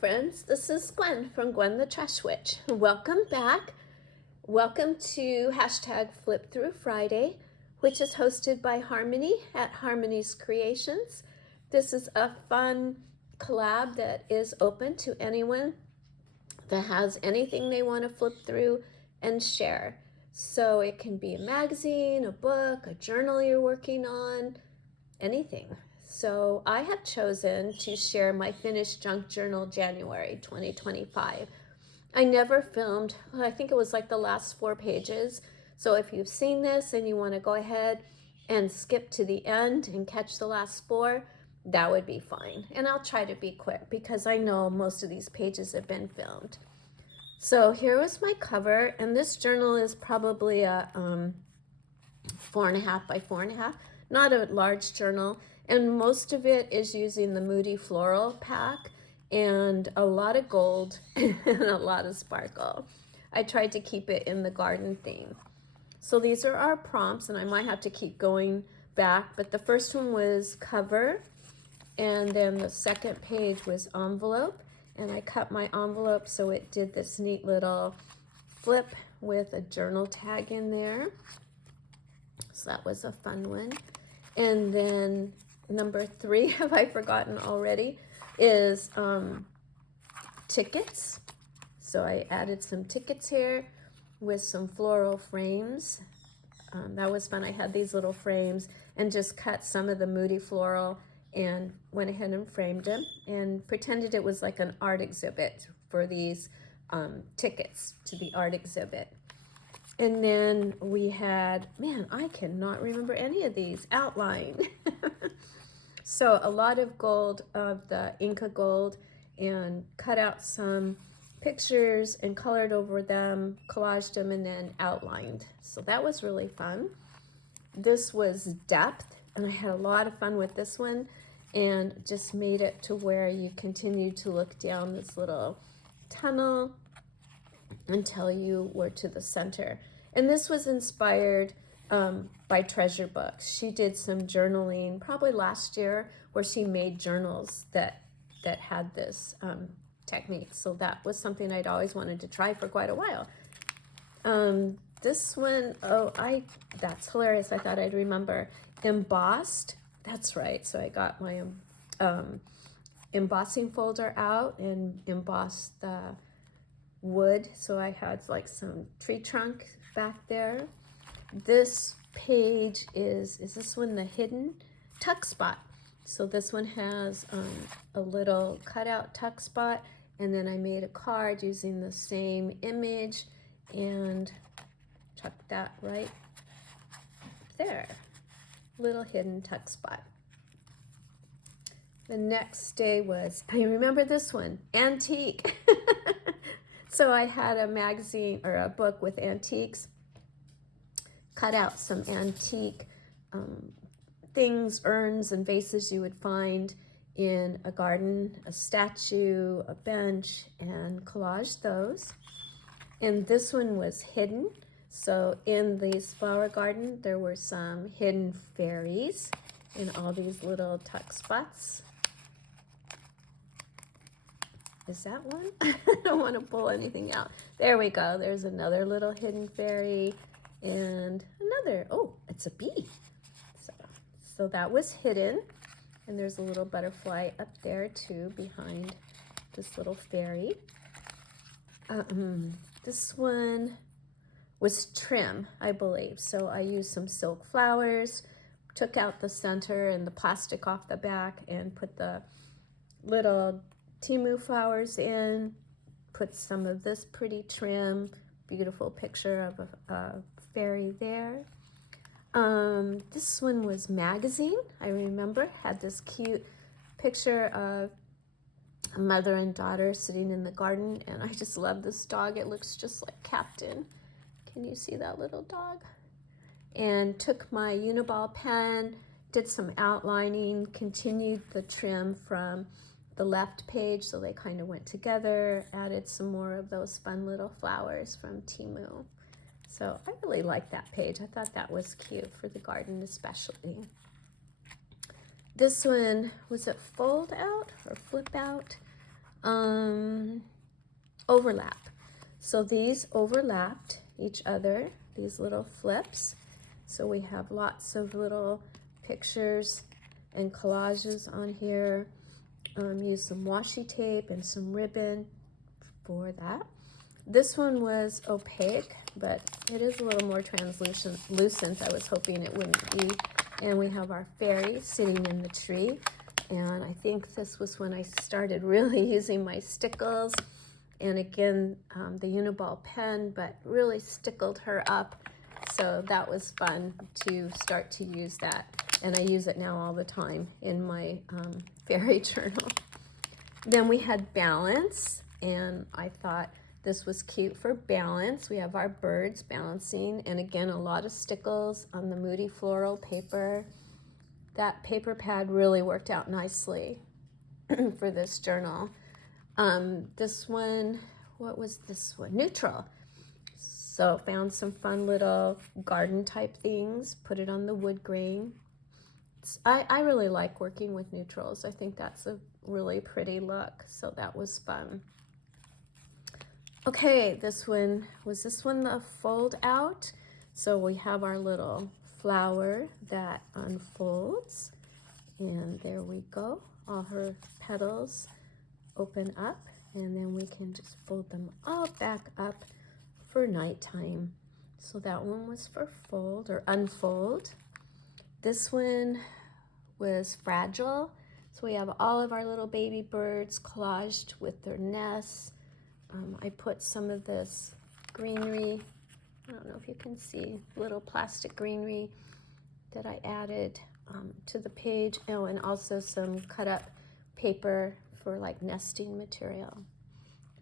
friends, this is Gwen from Gwen the Trash Witch. Welcome back. Welcome to hashtag Flip Through Friday, which is hosted by Harmony at Harmony's Creations. This is a fun collab that is open to anyone that has anything they want to flip through and share. So it can be a magazine, a book, a journal you're working on, anything. So I have chosen to share my finished junk journal January 2025. I never filmed, I think it was like the last 4 pages. So if you've seen this and you want to go ahead and skip to the end and catch the last 4, that would be fine. And I'll try to be quick because I know most of these pages have been filmed. So here was my cover, and this journal is probably a 4.5 by 4.5, not a large journal. And most of it is using the Moody Floral pack and a lot of gold and a lot of sparkle. I tried to keep it in the garden theme. So these are our prompts, and I might have to keep going back, but the first one was cover, and then the second page was envelope, and I cut my envelope so it did this neat little flip with a journal tag in there. So that was a fun one. And then number 3, have I forgotten already, is tickets. So I added some tickets here with some floral frames. That was fun. I had these little frames and just cut some of the Moody Floral and went ahead and framed them and pretended it was like an art exhibit for these tickets to the art exhibit. And then we had, man, I cannot remember any of these, outline. So a lot of gold of the Inca gold, and cut out some pictures and colored over them, collaged them, and then outlined. So that was really fun. This was depth, and I had a lot of fun with this one, and just made it to where you continue to look down this little tunnel until you were to the center. And this was inspired by Treasure Books. She did some journaling probably last year where she made journals that had this technique. So that was something I'd always wanted to try for quite a while. This one, that's hilarious. I thought I'd remember. Embossed, that's right. So I got my embossing folder out and embossed the wood. So I had like some tree trunk back there. This page is this one the hidden tuck spot? So this one has a little cutout tuck spot, and then I made a card using the same image and tucked that right there. Little hidden tuck spot. The next day was, I remember this one, antique. So I had a magazine or a book with antiques, cut out some antique things, urns and vases you would find in a garden, a statue, a bench, and collaged those. And this one was hidden. So in this flower garden, there were some hidden fairies in all these little tuck spots. Is that one? I don't want to pull anything out. There we go. There's another little hidden fairy and another. Oh, it's a bee. So that was hidden. And there's a little butterfly up there too behind this little fairy. This one was trim, I believe. So I used some silk flowers, took out the center and the plastic off the back, and put the little Timu flowers in, put some of this pretty trim, beautiful picture of a fairy there. This one was magazine, I remember, had this cute picture of a mother and daughter sitting in the garden, and I just love this dog. It looks just like Captain. Can you see that little dog? And took my Uniball pen, did some outlining, continued the trim from the left page so they kind of went together, added some more of those fun little flowers from Timu. So I really liked that page. I thought that was cute for the garden especially. This one, was it fold out or flip out? overlap. So these overlapped each other, these little flips. So we have lots of little pictures and collages on here. Use some washi tape and some ribbon for that. This one was opaque, but it is a little more translucent. I was hoping it wouldn't be. And we have our fairy sitting in the tree. And I think this was when I started really using my stickles. And again, the Uniball pen, but really stickled her up. So that was fun to start to use that. And I use it now all the time in my fairy journal. Then we had balance, and I thought this was cute for balance. We have our birds balancing, and again, a lot of stickles on the Moody Floral paper. That paper pad really worked out nicely for this journal. This one, what was this one? Neutral. So found some fun little garden type things, put it on the wood grain. I really like working with neutrals. I think that's a really pretty look, so that was fun. Okay, this one the fold out? So we have our little flower that unfolds, and there we go. All her petals open up, and then we can just fold them all back up for nighttime. So that one was for fold or unfold. This one was fragile. So we have all of our little baby birds collaged with their nests. I put some of this greenery, I don't know if you can see, little plastic greenery that I added to the page. Oh, and also some cut up paper for like nesting material.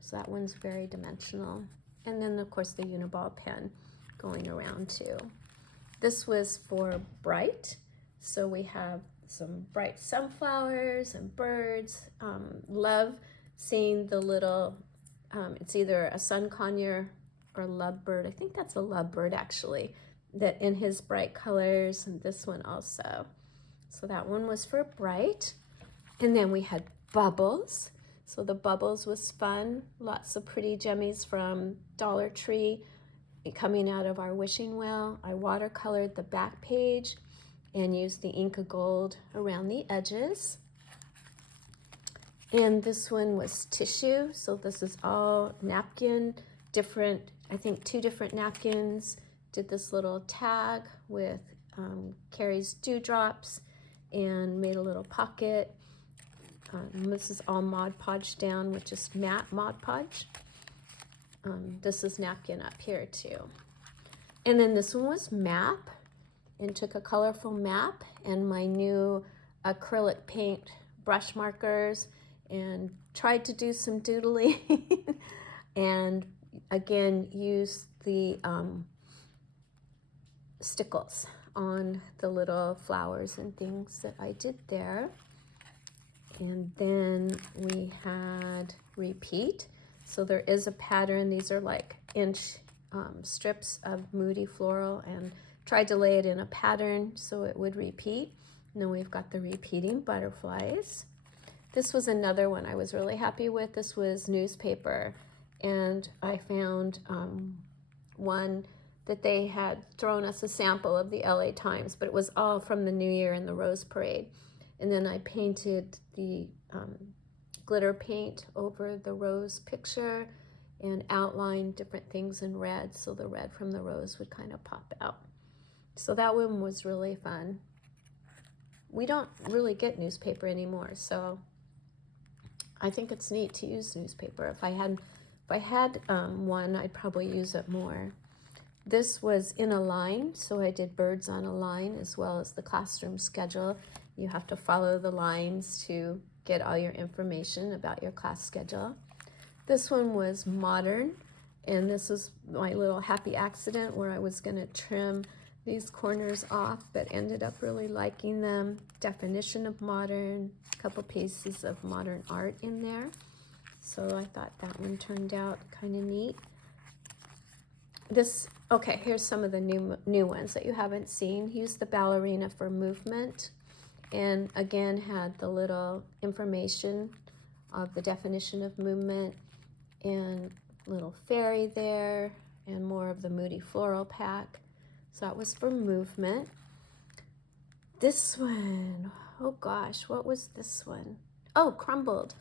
So that one's very dimensional. And then of course the Uniball pen going around too. This was for bright. So we have some bright sunflowers and birds. Love seeing the little, it's either a sun conure or lovebird. I think that's a lovebird actually, that in his bright colors, and this one also. So that one was for bright. And then we had bubbles. So the bubbles was fun. Lots of pretty jemmies from Dollar Tree coming out of our wishing well. I watercolored the back page and used the Inca Gold around the edges. And this one was tissue. So this is all napkin, different, I think 2 different napkins. Did this little tag with Carrie's dewdrops and made a little pocket. This is all Mod Podge down with just matte Mod Podge. This is napkin up here too. And then this one was map, and took a colorful map and my new acrylic paint brush markers and tried to do some doodling and again use the stickles on the little flowers and things that I did there. And then we had repeat. So there is a pattern. These are like inch strips of Moody Floral, and tried to lay it in a pattern so it would repeat. And then we've got the repeating butterflies. This was another one I was really happy with. This was newspaper, and I found one that they had thrown us a sample of the LA Times, but it was all from the New Year and the Rose Parade. And then I painted the glitter paint over the rose picture and outlined different things in red, so the red from the rose would kind of pop out. So that one was really fun. We don't really get newspaper anymore, so I think it's neat to use newspaper. If I had one, I'd probably use it more. This was in a line, so I did birds on a line as well as the classroom schedule. You have to follow the lines to get all your information about your class schedule. This one was modern, and this is my little happy accident where I was going to trim these corners off, but ended up really liking them. Definition of modern, a couple pieces of modern art in there. So I thought that one turned out kind of neat. This, okay, here's some of the new ones that you haven't seen. Use the ballerina for movement, and again had the little information of the definition of movement, and little fairy there, and more of the Moody Floral pack. So that was for movement. This one, oh gosh, what was this one? Oh, crumbled.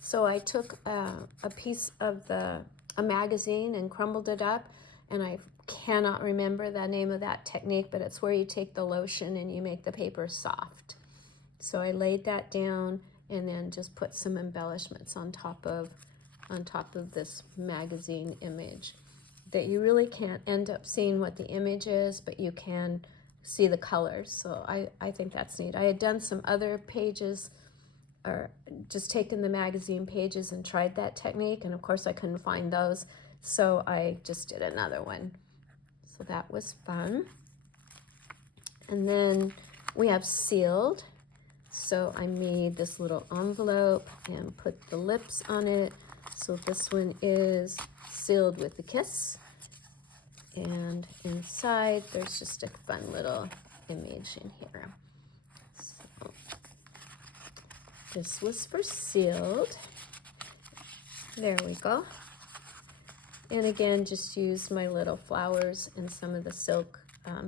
So I took a piece of a magazine and crumbled it up, and I cannot remember the name of that technique, but it's where you take the lotion and you make the paper soft. So I laid that down and then just put some embellishments on top of this magazine image, that you really can't end up seeing what the image is, but you can see the colors. So I think that's neat. I had done some other pages, or just taken the magazine pages and tried that technique, and of course I couldn't find those, so I just did another one. So that was fun. And then we have sealed. So I made this little envelope and put the lips on it. So this one is sealed with a kiss. And inside there's just a fun little image in here. So this was for sealed. There we go. And again, just use my little flowers and some of the silk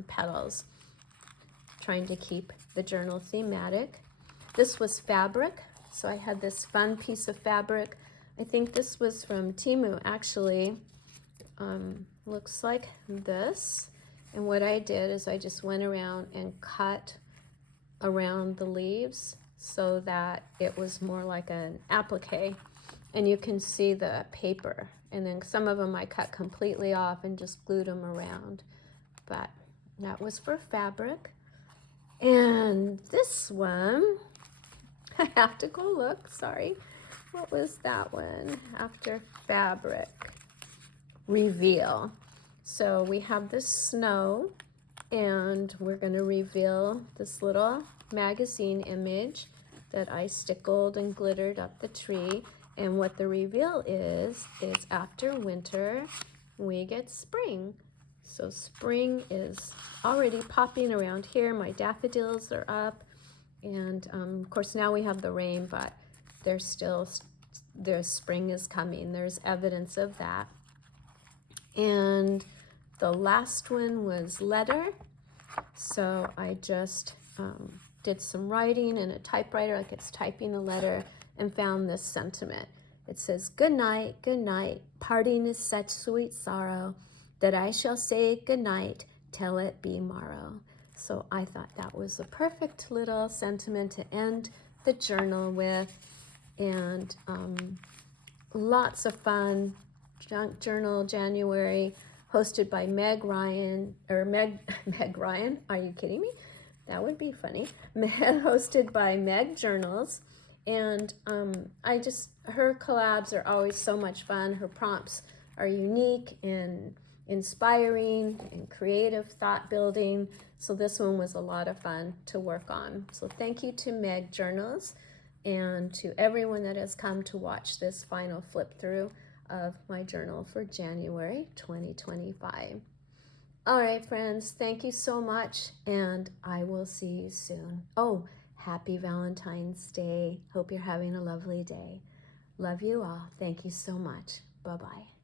petals, trying to keep the journal thematic. This was fabric, so I had this fun piece of fabric. I think this was from Temu, actually. Looks like this. And what I did is I just went around and cut around the leaves so that it was more like an applique. And you can see the paper. And then some of them I cut completely off and just glued them around. But that was for fabric. And this one, I have to go look, sorry. What was that one? After fabric, reveal. So we have this snow, and we're going to reveal this little magazine image that I stickled and glittered up the tree. And what the reveal is after winter, we get spring. So spring is already popping around here. My daffodils are up. And of course now we have the rain, but there's spring is coming. There's evidence of that. And the last one was letter. So I just did some writing in a typewriter, like it's typing a letter, and found this sentiment. It says, good night, parting is such sweet sorrow, that I shall say good night till it be morrow. So I thought that was a perfect little sentiment to end the journal with. And lots of fun. Junk Journal January, hosted by Meg Ryan, or Meg Ryan, are you kidding me? That would be funny. Hosted by Meg Journals. And her collabs are always so much fun. Her prompts are unique and inspiring and creative thought building. So this one was a lot of fun to work on. So thank you to Meg Journals and to everyone that has come to watch this final flip through of my journal for January 2025. All right, friends, thank you so much, and I will see you soon. Oh, happy Valentine's Day. Hope you're having a lovely day. Love you all. Thank you so much. Bye-bye.